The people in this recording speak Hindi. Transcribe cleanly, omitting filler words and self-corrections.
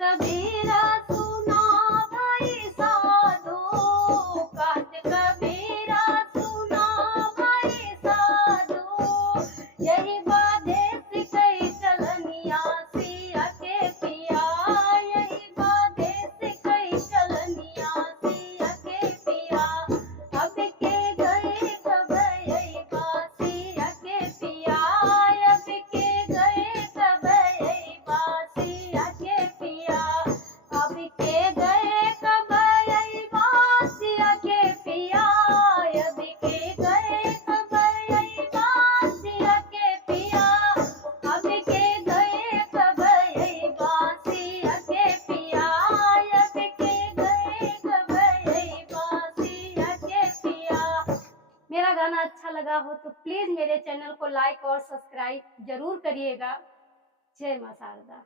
कबीरा सुना भाई साधो, कात कबीरा सुना भाई साधो। यही बाधे सिकई चलनिया सिया के पिया, यही बाधे सिकई चलनिया सिया के पिया। अब के गए कब यही बासिया के पिया, अब के गए कब यही बासिया के पिया। अब के गए कब यही बासिया के पिया, अब के गए कब यही बासिया के पिया। अब के गए कब यही बासिया के पिया, अब के गए कब यही बासिया के पिया। मेरा गाना अच्छा लगा हो तो प्लीज मेरे चैनल को लाइक और सब्सक्राइब जरूर करिएगा। जय मां शारदा।